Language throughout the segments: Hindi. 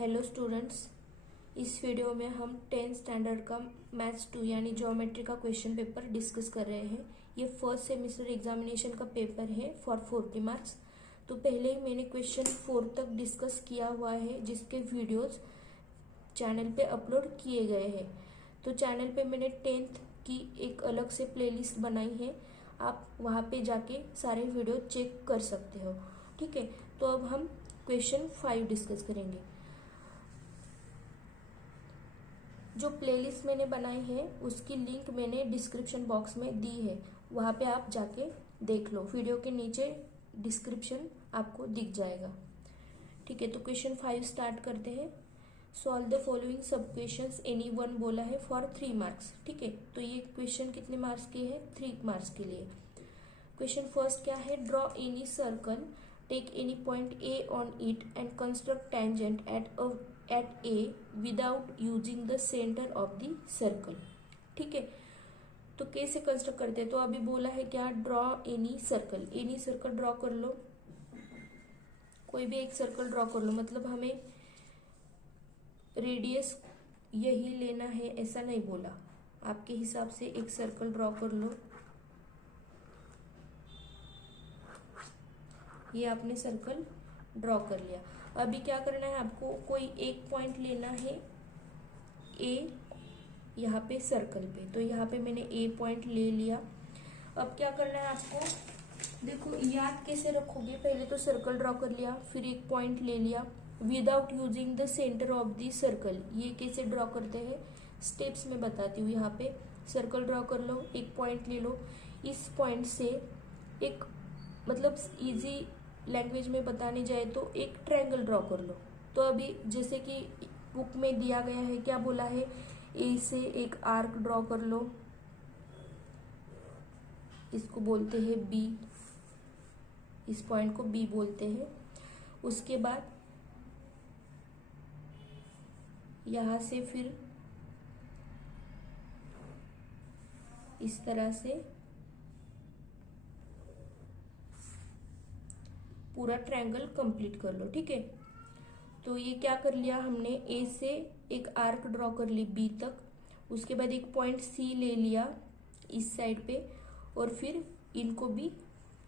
हेलो स्टूडेंट्स, इस वीडियो में हम 10th स्टैंडर्ड का मैथ्स 2 यानी ज्योमेट्री का क्वेश्चन पेपर डिस्कस कर रहे हैं। ये फर्स्ट सेमेस्टर एग्जामिनेशन का पेपर है फॉर 40 मार्क्स। तो पहले ही मैंने क्वेश्चन 4 तक डिस्कस किया हुआ है, जिसके वीडियोस चैनल पे अपलोड किए गए हैं। तो चैनल पे मैंने 10th की एक अलग से प्लेलिस्ट बनाई है, आप वहाँ पे जाके सारे वीडियो चेक कर सकते हो। ठीक है, तो अब हम क्वेश्चन 5 डिस्कस करेंगे। जो प्लेलिस्ट मैंने बनाई है उसकी लिंक मैंने डिस्क्रिप्शन बॉक्स में दी है, वहाँ पे आप जाके देख लो। वीडियो के नीचे डिस्क्रिप्शन आपको दिख जाएगा। ठीक है, तो क्वेश्चन 5 स्टार्ट करते हैं। सॉल्व द फॉलोइंग सब क्वेश्चंस एनी वन बोला है फॉर 3 मार्क्स। ठीक है, तो ये क्वेश्चन कितने मार्क्स के है? 3 मार्क्स के लिए। क्वेश्चन फर्स्ट क्या है? Draw any circle, take any point A on it and construct tangent at A without using the centre of the circle. ठीक है, तो कैसे कंस्ट्रक्ट करते हैं? तो अभी बोला है क्या? ड्रॉ एनी सर्कल ड्रॉ कर लो। कोई भी एक सर्कल ड्रॉ कर लो, मतलब हमें रेडियस यही लेना है ऐसा नहीं बोला। आपके हिसाब से एक सर्कल ड्रॉ कर लो। ये आपने सर्कल ड्रॉ कर लिया। अभी क्या करना है आपको? कोई एक पॉइंट लेना है ए, यहाँ पे सर्कल पे। तो यहाँ पे मैंने ए पॉइंट ले लिया। अब क्या करना है आपको? देखो याद कैसे रखोगे? पहले तो सर्कल ड्रॉ कर लिया, फिर एक पॉइंट ले लिया without using the centre of the circle. ये कैसे ड्रॉ करते हैं स्टेप्स में बताती हूँ। यहाँ पे सर्कल ड्रॉ कर लो, एक पॉइंट ले लो। इस पॉइंट से एक, मतलब इजी लैंग्वेज में बताने जाए तो एक ट्रायंगल ड्रॉ कर लो। तो अभी जैसे कि बुक में दिया गया है, क्या बोला है? ए से एक आर्क ड्रॉ कर लो, इसको बोलते हैं बी। इस पॉइंट को बी बोलते हैं। उसके बाद यहां से फिर इस तरह से पूरा ट्रायंगल कंप्लीट कर लो। ठीक है, तो ये क्या कर लिया हमने? ए से एक आर्क ड्रॉ कर ली बी तक। उसके बाद एक पॉइंट सी ले लिया इस साइड पे, और फिर इनको भी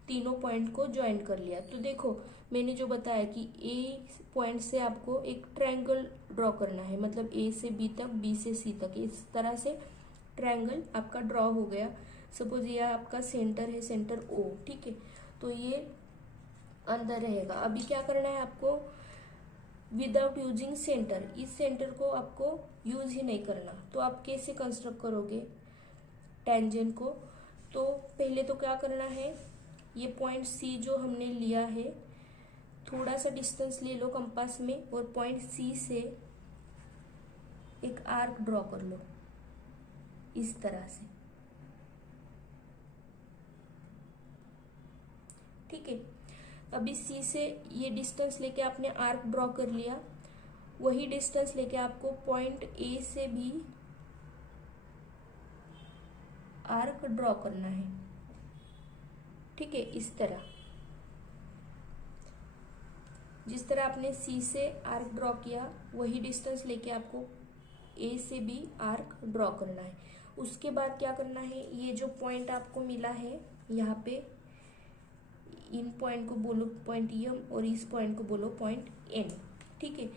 तीनों पॉइंट को ज्वाइन कर लिया। तो देखो मैंने जो बताया कि ए पॉइंट से आपको एक ट्रायंगल ड्रॉ करना है, मतलब ए से बी तक, बी से सी तक। इस तरह से ट्रायंगल आपका ड्रॉ हो गया। सपोज ये आपका सेंटर है, सेंटर ओ। ठीक है, तो ये अंदर रहेगा। अभी क्या करना है आपको? विदाउट यूजिंग सेंटर, इस सेंटर को आपको यूज ही नहीं करना। तो आप कैसे कंस्ट्रक्ट करोगे टेंजेंट को? तो पहले तो क्या करना है, ये पॉइंट सी जो हमने लिया है, थोड़ा सा डिस्टेंस ले लो कंपास में, और पॉइंट सी से एक आर्क ड्रॉ कर लो इस तरह से। ठीक है, अभी सी से ये डिस्टेंस लेके आपने आर्क ड्रॉ कर लिया। वही डिस्टेंस लेके आपको पॉइंट ए से भी आर्क ड्रॉ करना है। ठीक है, इस तरह, जिस तरह आपने सी से आर्क ड्रॉ किया, वही डिस्टेंस लेके आपको ए से भी आर्क ड्रॉ करना है। उसके बाद क्या करना है? ये जो पॉइंट आपको मिला है यहाँ पे, इन पॉइंट को बोलो पॉइंट एम, और इस पॉइंट को बोलो पॉइंट एन। ठीक है,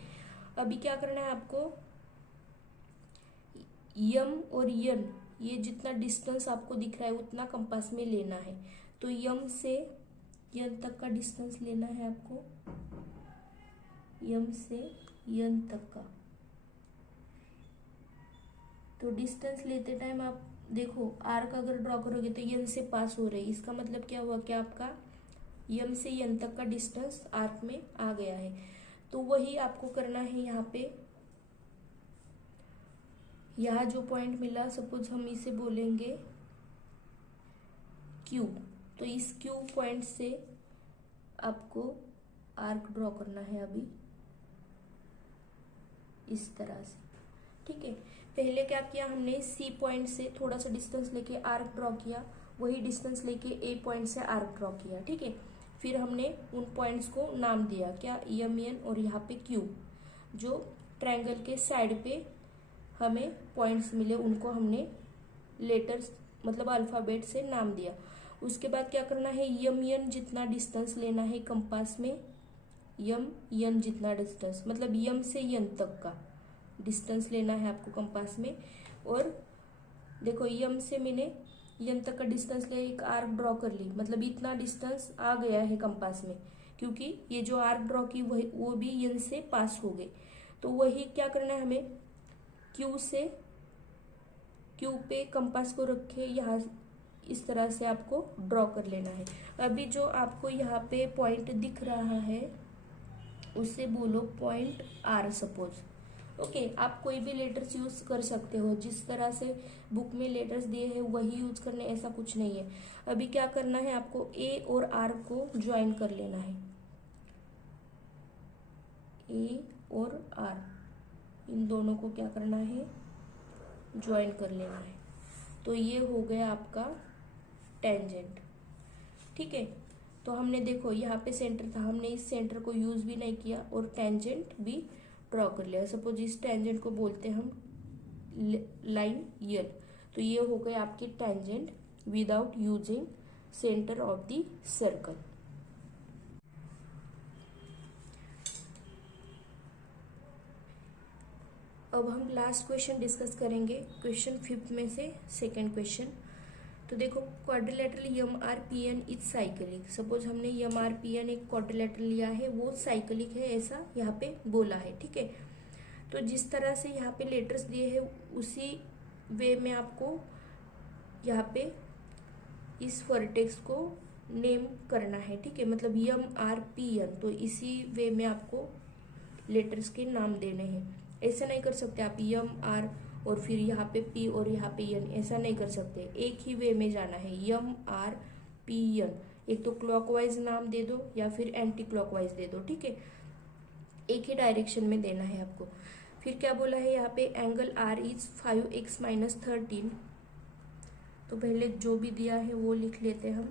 अभी क्या करना है आपको? यम और यन, ये जितना डिस्टेंस आपको दिख रहा है उतना कंपास में लेना है। तो यम से यन तक का डिस्टेंस लेना है आपको, यम से यन तक का। तो डिस्टेंस लेते टाइम आप देखो, आर्क अगर ड्रॉ करोगे तो यन से पास हो रही है, इसका मतलब क्या हुआ? कि आपका यम से यन तक का डिस्टेंस आर्क में आ गया है। तो वही आपको करना है यहाँ पे। यहाँ जो पॉइंट मिला, सपोज हम इसे बोलेंगे क्यू। तो इस क्यू पॉइंट से आपको आर्क ड्रॉ करना है अभी इस तरह से। ठीक है, पहले क्या किया हमने? सी पॉइंट से थोड़ा सा डिस्टेंस लेके आर्क ड्रॉ किया, वही डिस्टेंस लेके ए पॉइंट से आर्क ड्रॉ किया। ठीक है, फिर हमने उन पॉइंट्स को नाम दिया क्या? एम एन और यहाँ पे क्यू। जो ट्रायंगल के साइड पे हमें पॉइंट्स मिले उनको हमने लेटर्स मतलब अल्फ़ाबेट से नाम दिया। उसके बाद क्या करना है, यम यन जितना डिस्टेंस लेना है कंपास में, यम यन जितना डिस्टेंस मतलब यम से यन तक का डिस्टेंस लेना है आपको कंपास में। और देखो यम से मैंने यन तक का डिस्टेंस ले एक आर्क ड्रॉ कर ली, मतलब इतना डिस्टेंस आ गया है कंपास में, क्योंकि ये जो आर्क ड्रॉ की वही वो भी यन से पास हो गए। तो वही क्या करना है हमें, क्यू पे कंपास को रखे यहाँ इस तरह से आपको ड्रॉ कर लेना है। अभी जो आपको यहाँ पे पॉइंट दिख रहा है उससे बोलो पॉइंट आर सपोज। ओके, आप कोई भी लेटर्स यूज कर सकते हो, जिस तरह से बुक में लेटर्स दिए हैं वही यूज करने, ऐसा कुछ नहीं है। अभी क्या करना है आपको, ए और आर को ज्वाइन कर लेना है, ए और आर इन दोनों को क्या करना है, ज्वाइन कर लेना है। तो ये हो गया आपका टेंजेंट। ठीक है, तो हमने देखो यहाँ पे सेंटर था, हमने इस सेंटर को यूज भी नहीं किया और टेंजेंट भी ड्रॉ कर लिया। सपोज इस टेंजेंट को बोलते हैं हम लाइन यल। तो ये हो गए आपकी tangent without using centre of the circle. अब हम लास्ट क्वेश्चन डिस्कस करेंगे, क्वेश्चन 5 में से सेकंड क्वेश्चन। तो देखो quadrilateral M R P N is cyclic. Suppose हमने एम आर पी एन एक क्वाड्रिलेटरल लिया है, वो साइक्लिक है ऐसा यहाँ पे बोला है। ठीक है, तो जिस तरह से यहाँ पे लेटर्स दिए हैं उसी वे में आपको यहाँ पे इस वर्टेक्स को नेम करना है। ठीक है, मतलब एम आर पी एन, तो इसी वे में आपको लेटर्स के नाम देने हैं। ऐसा नहीं कर सकते आप एम आर और फिर यहाँ पे पी और यहाँ पे एन, ऐसा नहीं कर सकते। एक ही वे में जाना है, एम आर पी एन। एक तो क्लॉकवाइज नाम दे दो या फिर एंटी क्लॉकवाइज दे दो। ठीक है, एक ही डायरेक्शन में देना है आपको। फिर क्या बोला है यहाँ पे, एंगल आर इज 5x - 13। तो पहले जो भी दिया है वो लिख लेते हैं हम।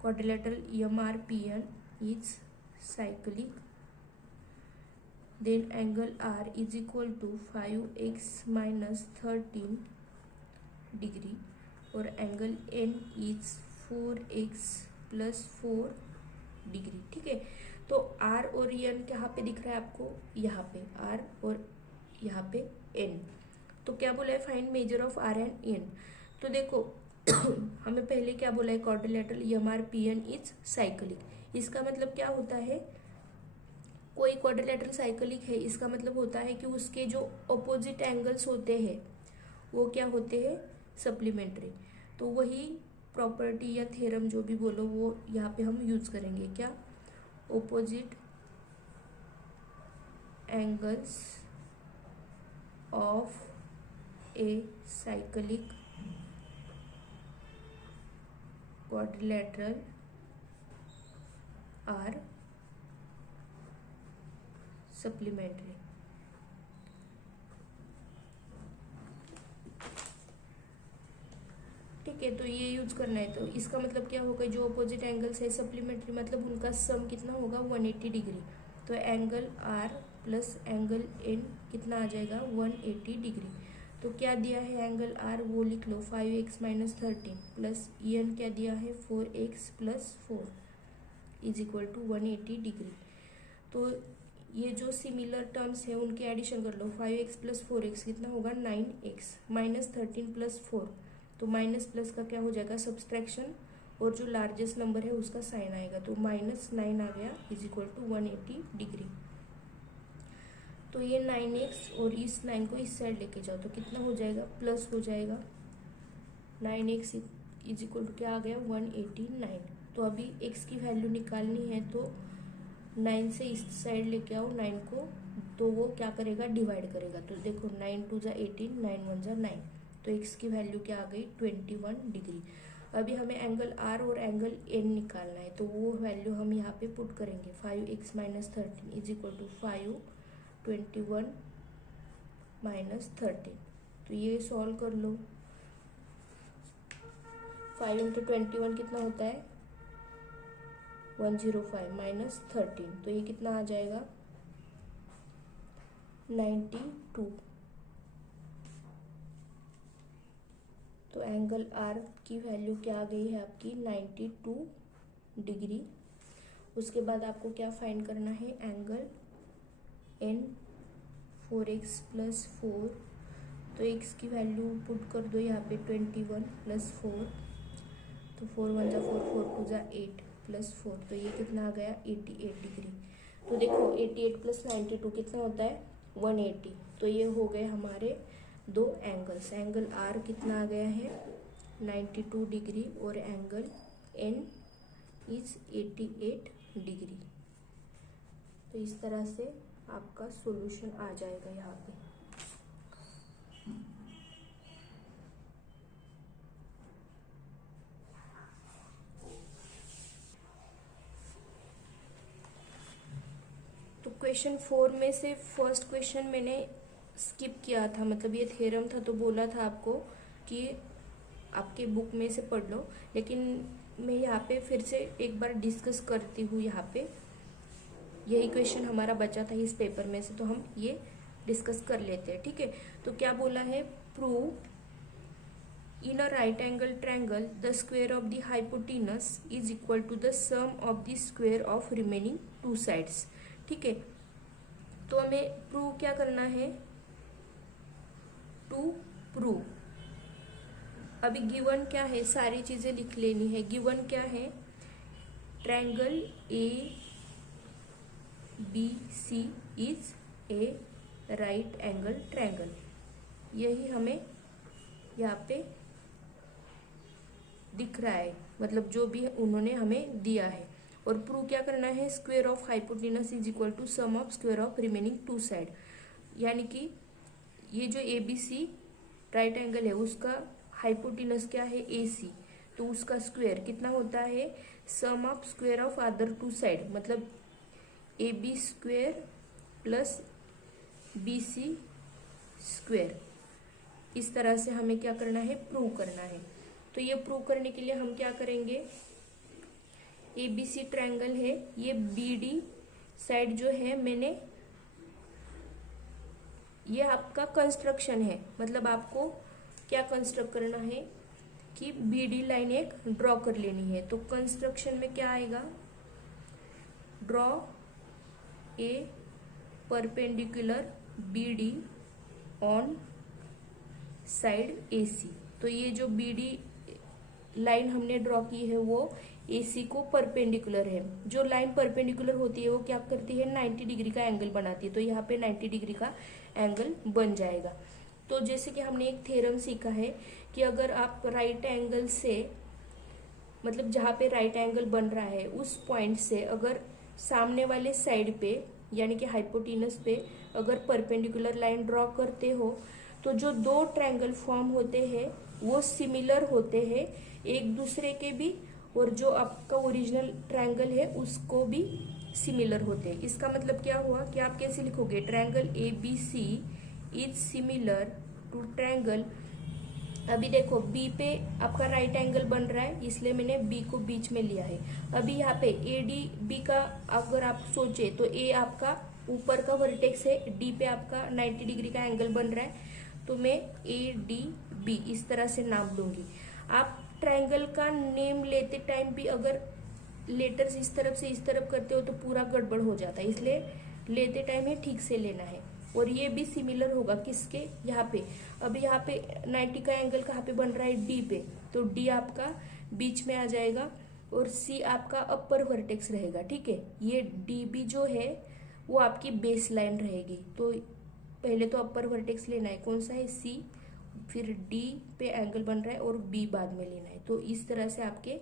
Quadrilateral M R P N is cyclic, then angle R is equal to 5x - 13 degree और angle N is 4x + 4 degree. ठीक है, तो R और N कहाँ पे दिख रहा है आपको, यहाँ पे R और यहाँ पे N। तो क्या बोला है, find measure of R and N। तो देखो हमें पहले क्या बोला है, quadrilateral M R P N is cyclic. इसका मतलब क्या होता है, कोई क्वाड्रिलेटरल साइक्लिक है इसका मतलब होता है कि उसके जो ऑपोजिट एंगल्स होते हैं वो क्या होते हैं, सप्लीमेंट्री। तो वही प्रॉपर्टी या थ्योरम जो भी बोलो वो यहाँ पे हम यूज करेंगे। क्या, opposite angles of a cyclic quadrilateral are supplementary. ठीक है, तो ये यूज करना है। तो इसका मतलब क्या होगा, जो अपोजिट एंगल्स है सप्लीमेंट्री मतलब उनका सम कितना होगा, 180 डिग्री। तो angle R plus angle N कितना आ जाएगा, 180 डिग्री। तो क्या दिया है एंगल आर वो लिख लो, 5x - 13 प्लस एन क्या दिया है, 4x + 4 is equal to 180 degree. तो ये जो सिमिलर टर्म्स है उनके एडिशन कर लो, 5x + 4x कितना होगा, 9x - 13 + 4। तो माइनस प्लस का क्या हो जाएगा, सब्सट्रैक्शन, और जो लार्जेस्ट नंबर है उसका साइन आएगा। तो -9 आ गया इज इक्वल टू 180 डिग्री। तो ये 9x और इस 9 को इस साइड लेके जाओ तो कितना हो जाएगा, प्लस हो जाएगा। 9x इज इक्वल टू क्या आ गया, 189। तो अभी x की वैल्यू निकालनी है तो 9 से इस साइड लेके आओ 9 को, तो वो क्या करेगा, डिवाइड करेगा। तो देखो 9 × 2 = 18, 9 × 1 = 9। तो x की वैल्यू क्या आ गई, 21 डिग्री। अभी हमें एंगल R और एंगल N निकालना है, तो वो वैल्यू हम यहाँ पे पुट करेंगे। 5x - 13 is equal to 5 21 - 13। तो ये सॉल्व कर लो। 5 × 21 कितना होता है, 105 - 13। तो ये कितना आ जाएगा, 92। तो एंगल आर की वैल्यू क्या आ गई है आपकी 92 डिग्री। उसके बाद आपको क्या फाइंड करना है, एंगल एन 4x + 4। तो x की वैल्यू पुट कर दो यहाँ पे 21 + 4, तो 4 × 1 = 4, 4 × 2 = 8 + 4, तो ये कितना आ गया 88 डिग्री। तो देखो 88 + 92 कितना होता है 180। तो ये हो गए हमारे दो एंगल्स। एंगल आर कितना आ गया है 92 डिग्री और एंगल एन इज 88 डिग्री। तो इस तरह से आपका सॉल्यूशन आ जाएगा यहाँ पे। तो क्वेश्चन 4 में से फर्स्ट क्वेश्चन मैंने स्किप किया था, मतलब ये थ्योरम था तो बोला था आपको कि आपके बुक में से पढ़ लो, लेकिन मैं यहाँ पे फिर से एक बार डिस्कस करती हूँ। यहाँ पे यही क्वेश्चन हमारा बचा था इस पेपर में से, तो हम ये डिस्कस कर लेते हैं, ठीक है। तो क्या बोला है, prove in a right angle triangle the square of the hypotenuse is equal to the sum of the square of remaining two sides, ठीक है। तो हमें प्रूव क्या करना है, टू प्रूव। अभी गिवन क्या है, सारी चीजें लिख लेनी है। गिवन क्या है, triangle ABC is a right angle triangle. यही हमें यहाँ पे दिख रहा है, मतलब जो भी उन्होंने हमें दिया है। और प्रूव क्या करना है, square of hypotenuse is equal to sum of square of remaining two side. यानी कि ये जो ABC राइट एंगल है उसका हाइपोटेनस क्या है AC, तो उसका स्क्वायर कितना होता है sum of square of other two side, मतलब AB square plus BC square. इस तरह से हमें क्या करना है, प्रूव करना है। तो ये प्रूव करने के लिए हम क्या करेंगे, ABC ट्रायंगल है, ये BD साइड जो है मैंने, ये आपका कंस्ट्रक्शन है, मतलब आपको क्या कंस्ट्रक्ट करना है कि BD लाइन एक ड्रॉ कर लेनी है। तो कंस्ट्रक्शन में क्या आएगा, draw a perpendicular BD on side AC। तो ये जो BD लाइन हमने ड्रॉ की है वो AC को परपेंडिकुलर है। जो लाइन परपेंडिकुलर होती है वो क्या करती है 90 डिग्री का एंगल बनाती है, तो यहाँ पे 90 डिग्री का एंगल बन जाएगा। तो जैसे कि हमने एक थ्योरम सीखा है कि अगर आप राइट एंगल से, मतलब जहाँ पे राइट एंगल बन रहा है उस पॉइंट से अगर सामने वाले साइड पे यानी कि हाइपोटेनस पे अगर परपेंडिकुलर लाइन ड्रॉ करते हो तो जो दो ट्रायंगल फॉर्म होते हैं वो सिमिलर होते हैं एक दूसरे के भी, और जो आपका ओरिजिनल ट्रायंगल है उसको भी सिमिलर होते हैं। इसका मतलब क्या हुआ कि आप कैसे लिखोगे, triangle ABC is similar to triangle, अभी देखो B पे आपका राइट एंगल बन रहा है इसलिए मैंने B को बीच में लिया है। अभी यहाँ पे ADB का अगर आप सोचे तो A आपका ऊपर का वर्टेक्स है, D पे आपका 90 डिग्री का एंगल बन रहा है, तो मैं ADB इस तरह से नाम लूंगी। आप ट्रायंगल का नेम लेते टाइम भी अगर लेटर्स इस तरफ से इस तरफ करते हो तो पूरा गड़बड़ हो जाता है, इसलिए लेते टाइम ही ठीक से लेना है। और ये भी सिमिलर होगा किसके, यहाँ पे। अभी यहाँ पे 90 का एंगल कहाँ पे बन रहा है D पे, तो D आपका बीच में आ जाएगा और C आपका अपर वर्टेक्स रहेगा, ठीक है। ये DB जो है वो आपकी बेस लाइन रहेगी। तो पहले तो अपर वर्टेक्स लेना है, कौन सा है C, फिर D पे एंगल बन रहा है और B बाद में लेना है। तो इस तरह से आपके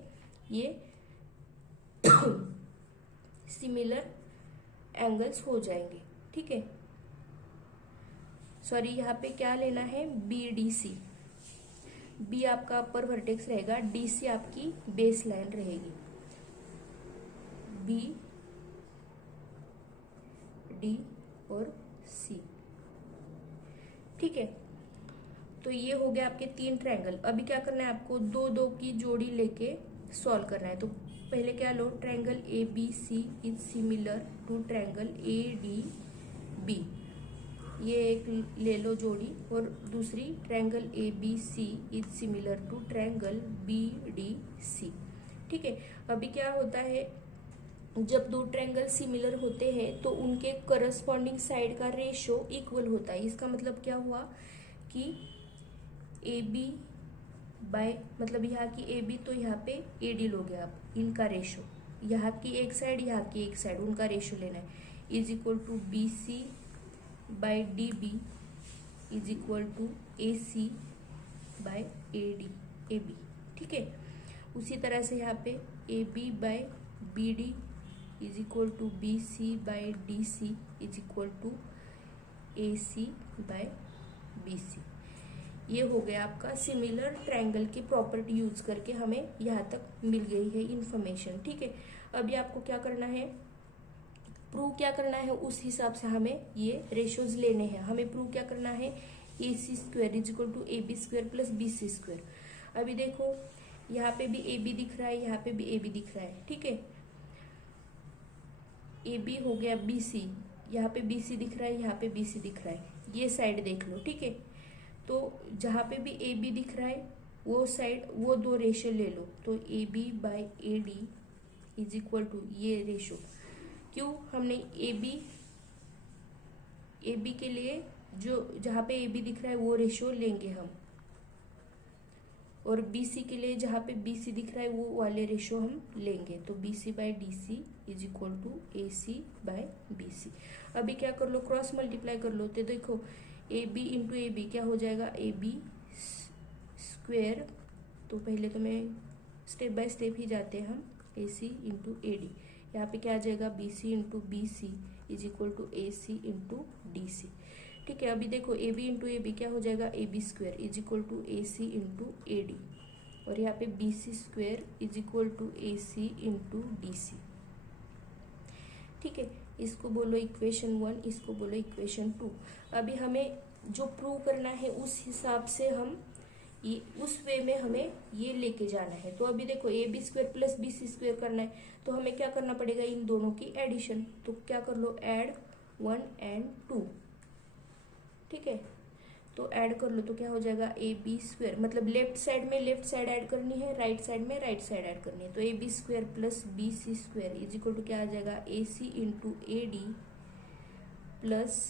ये सिमिलर एंगल्स हो जाएंगे, ठीक है। सॉरी, यहाँ पे क्या लेना है BDC, B आपका अपर वर्टेक्स रहेगा, DC आपकी बेस लाइन रहेगी, B D और C, ठीक है। तो ये हो गया आपके 3 ट्रायंगल। अभी क्या करना है आपको, दो दो की जोड़ी लेके सॉल्व करना है। तो पहले क्या लो, triangle ABC is similar to triangle ADB। ये एक ले लो जोड़ी, और दूसरी triangle ABC is similar to triangle BDC। ठीक है, अभी क्या होता है, जब दो ट्रायंगल सिमिलर होते हैं तो उनके करस्पॉन्डिंग साइड का रेशो इक्वल होता है। इसका मतलब क्या हुआ कि AB बाय, मतलब यहाँ की AB तो यहाँ पे AD लोगे आप, इनका रेशो, यहाँ की एक साइड यहाँ की एक साइड, उनका रेशो लेना है, is equal to BC by DB is equal to AC by AB। ठीक है, उसी तरह से यहाँ पे AB by BD is equal to BC by DC is equal to AC by BC। ये हो गया आपका सिमिलर ट्रायंगल की प्रॉपर्टी यूज करके हमें यहाँ तक मिल गई है इंफॉर्मेशन। ठीक है, अभी आपको क्या करना है, प्रूव क्या करना है, उस हिसाब से हमें ये रेशोज लेने हैं। हमें प्रूव क्या करना है, AC square is equal to AB square plus BC square. अभी देखो यहाँ पे भी AB दिख रहा है, यहाँ पे भी AB दिख रहा है। ठीक है, AB हो गया BC, यहाँ पे BC दिख रहा है, यहाँ पे BC दिख रहा है, ये साइड देख लो। ठीक है, तो जहाँ पे भी AB दिख रहा है वो साइड, वो दो रेशो ले लो, तो AB by AD is equal to ये रेशो। क्यों, हमने AB के लिए जो जहाँ पे AB दिख रहा है वो रेशो लेंगे हम, और BC के लिए जहाँ पे BC दिख रहा है वो वाले रेशो हम लेंगे, तो BC by DC is equal to AC by BC। अभी क्या कर लो, क्रॉस मल्टीप्लाई कर लो, तो देखो AB इंटू AB क्या हो जाएगा, AB स्क्वेयर, तो पहले तो मैं स्टेप बाय स्टेप ही जाते हैं हम, AC इंटू AD, यहाँ पे क्या आ जाएगा BC into BC is equal to AC into DC। ठीक है, अभी देखो AB इंटू AB क्या हो जाएगा, AB square is equal to AC into AD, और यहाँ पे BC square is equal to AC into DC। ठीक है, इसको बोलो इक्वेशन 1, इसको बोलो इक्वेशन 2। अभी हमें जो प्रूव करना है उस हिसाब से हम ये उस वे में हमें ये लेके जाना है। तो अभी देखो AB square plus BC square करना है, तो हमें क्या करना पड़ेगा, इन दोनों की एडिशन। तो क्या कर लो, ऐड 1 एंड 2। ठीक है, तो ऐड कर लो, तो क्या हो जाएगा AB स्क्वेयर, मतलब लेफ्ट साइड में लेफ्ट साइड ऐड करनी है, राइट साइड में राइट साइड ऐड करनी है, तो AB square plus BC square is equal to क्या आ जाएगा, AC into AD plus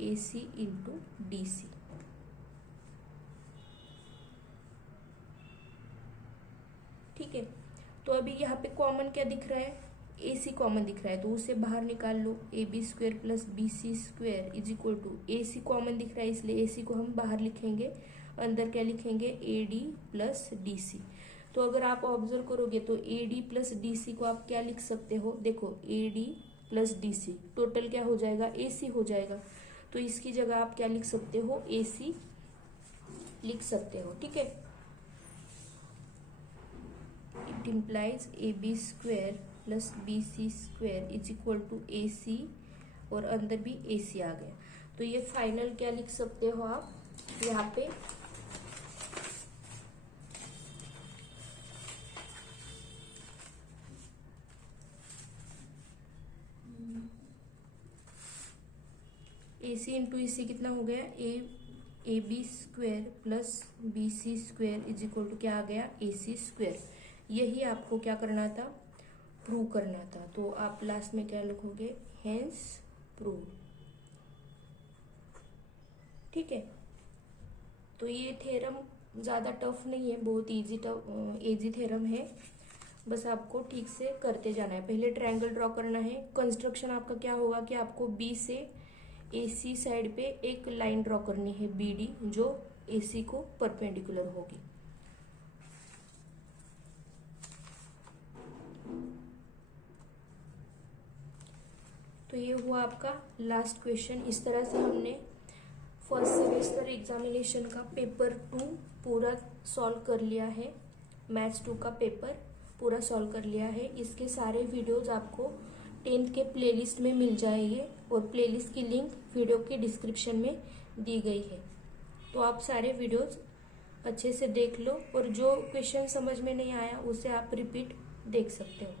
AC into DC। ठीक है, तो अभी यहाँ पे कॉमन क्या दिख रहा है, AC कॉमन दिख रहा है, तो उसे बाहर निकाल लो, AB square plus BC square is equal to AC common दिख रहा है इसलिए AC को हम बाहर लिखेंगे, अंदर क्या लिखेंगे, AD प्लस DC। तो अगर आप ऑब्जर्व करोगे तो AD प्लस DC को आप क्या लिख सकते हो, देखो AD प्लस DC टोटल क्या हो जाएगा, AC हो जाएगा, तो इसकी जगह आप क्या लिख सकते हो, AC लिख सकते हो। ठीक है, it implies AB square plus BC square is equal to AC, और अंदर भी AC आ गया, तो ये फाइनल क्या लिख सकते हो आप यहाँ पे, AC इंटू EC कितना हो गया, AB square plus BC square is equal to क्या आ गया, AC स्क्वेयर। यही आपको क्या करना था, प्रूव करना था, तो आप लास्ट में क्या लिखोगे, हेंस प्रूव। ठीक है, तो ये थ्योरम ज़्यादा टफ नहीं है, बहुत इजी थ्योरम है, बस आपको ठीक से करते जाना है। पहले ट्रायंगल ड्रॉ करना है, कंस्ट्रक्शन आपका क्या होगा कि आपको B से AC साइड पे एक लाइन ड्रॉ करनी है BD, जो AC को परपेंडिकुलर होगी। तो ये हुआ आपका लास्ट क्वेश्चन। इस तरह से हमने फर्स्ट सेमेस्टर एग्जामिनेशन का पेपर 2 पूरा सॉल्व कर लिया है, मैथ्स 2 का पेपर पूरा सॉल्व कर लिया है। इसके सारे वीडियोस आपको 10th के प्लेलिस्ट में मिल जाएंगे, और प्लेलिस्ट की लिंक वीडियो के डिस्क्रिप्शन में दी गई है, तो आप सारे वीडियोस अच्छे से देख लो, और जो क्वेश्चन समझ में नहीं आया उसे आप रिपीट देख सकते हो।